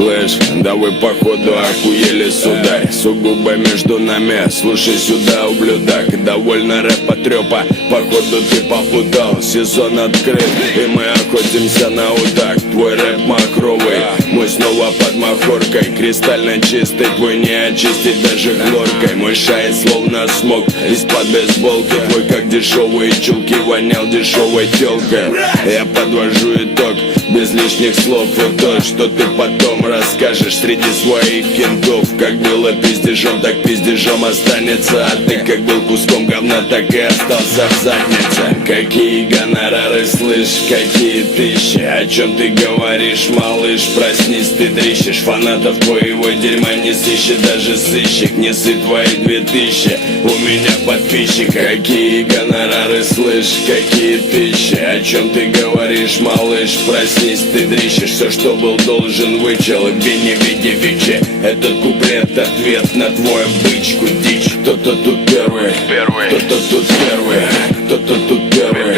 Слышь, да вы походу охуели, сударь. Сугубо между нами, слушай сюда, ублюдак. Довольно рэпа трёпа, походу ты попутал. Сезон открыт, и мы охотимся на удак. Твой рэп махровый, мой снова под махоркой. Кристально чистый, твой не очистить даже хлоркой. Мой шает словно смог из-под бейсболки. Твой как дешевые чулки вонял дешевой тёлкой. Я подвожу итог, без лишних слов. И то, что ты потом расскажешь среди своих кентов. Как было пиздежом, так пиздежом останется. А ты как был куском говна, так и остался в заднице. Какие гонорары, слышь, какие тысячи. О чем ты говоришь, малыш, проснись, ты дрищешь. Фанатов твоего дерьма не сыщет даже сыщик. Не сы твои 2000, у меня подписчик. Какие гонорары, слышь, какие тысячи. О чем ты говоришь, малыш, проснись, ты дрищешь. Все, что был должен, вычел в Беневидевиче. Этот куплет ответ на твою бычку дичь. Кто-то тут первый, кто-то тут первый, кто-то тут первый,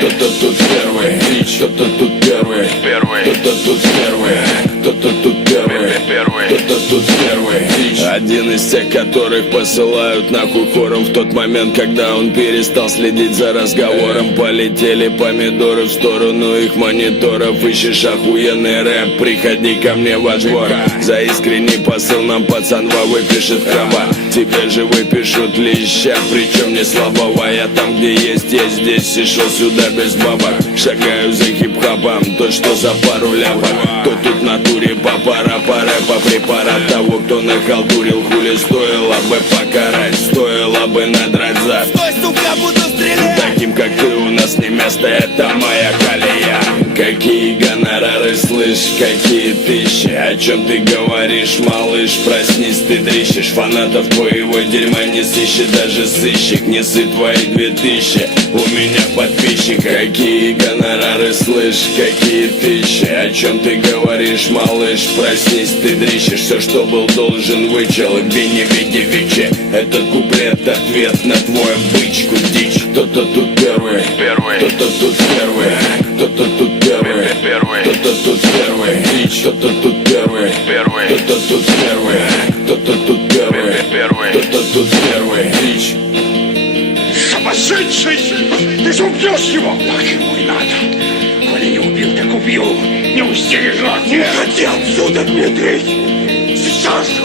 кто-то тут первый, кто-то тут первый, кто-то тут первый, кто-то тут первый, кто-то тут первый. Один из тех, которых посылают нахуй хором в тот момент, когда он перестал следить за разговором. Полетели помидоры в сторону их мониторов. Ищешь охуенный рэп, приходи ко мне во двор. За искренний посыл нам пацанва выпишет права. Тебе же выпишут леща, причем не слабого. Я там, где есть, я здесь и шел сюда без бабок. Шагаю за хип-хопом, то что за пару ляпок. То тут в натуре папара, рэпа препарат того, кто нахалтурил, хули стоило бы покарать, стоило бы надрать зад. Стой, сука, буду стрелять! Таким, как ты, у нас не место, это моя колея. Какие гонорары, слышь, какие тысячи. О чем ты говоришь, малыш, проснись, ты дрищешь. Фанатов твоего дерьма не сыщет даже сыщик. Не сы твои 2000, у меня подписчик. Какие гонорары, слышь, какие тысячи. О чем ты говоришь, малыш, проснись, ты дрищешь. Все, что был должен, вычел в Беневидевиче. Этот куплет ответ на твою бычку дичь. Кто-то тут первый, кто-то тут первый, кто-то тут первый, кто-то тут первый, кто-то тут первый, кто-то тут первый, кто-то тут первый, кто-то тут первый. Сумасшедший! Ты же убьешь его! Так ему и надо. Коли не убил, так убью. Не устережет. Уходи отсюда, Дмитрий! Сейчас же